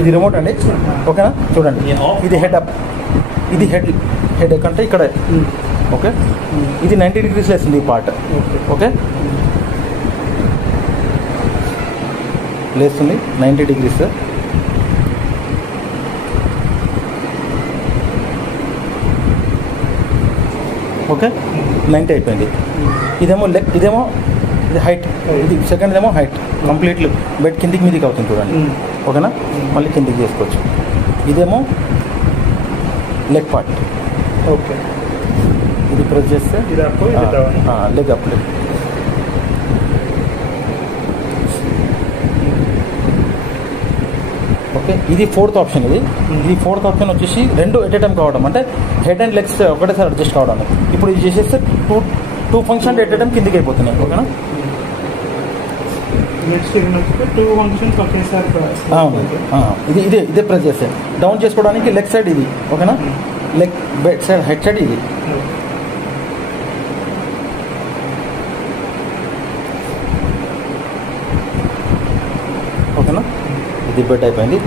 ఇది రిమోట్ అండి, ఓకేనా. చూడండి, ఇది హెడ్ అప్, ఇది హెడ్ అంటే ఇక్కడ, ఓకే. ఇది 90 degrees లేస్తుంది ఈ పార్ట్, ఓకే. లేస్తుంది 90 degrees. ఓకే, 90 అయిపోయింది. ఇదేమో లెగ్, ఇదేమో ఇది హైట్, ఇది సెకండ్ ఏమో హైట్ కంప్లీట్లీ బెడ్ కిందికి మీదికి అవుతుంది చూడండి, ఓకేనా. మళ్ళీ కిందికి చేసుకోవచ్చు. ఇదేమో లెగ్ పార్ట్, ఓకే. ఇది ప్రెస్ చేస్తే లెగ్ అప్, లెగ్. ఓకే, ఇది 4th ఆప్షన్. ఇది 4th ఆప్షన్ వచ్చేసి రెండు ఎట్ ఏ టైం కావడం, అంటే హెడ్ అండ్ లెగ్స్ ఒకటేసారి అడ్జస్ట్ కావడానికి. ఇప్పుడు ఇది చేసేస్తే two function at a time కిందికి అయిపోతున్నాయి, ఓకేనా. ఇదే ప్రెస్ చేస్తే డౌన్ చేసుకోవడానికి లెగ్ సైడ్ ఇది, ఓకేనా. Leg bed side, head side ఇది. ఓకేనా, ఇది బెడ్ అయిపోయింది.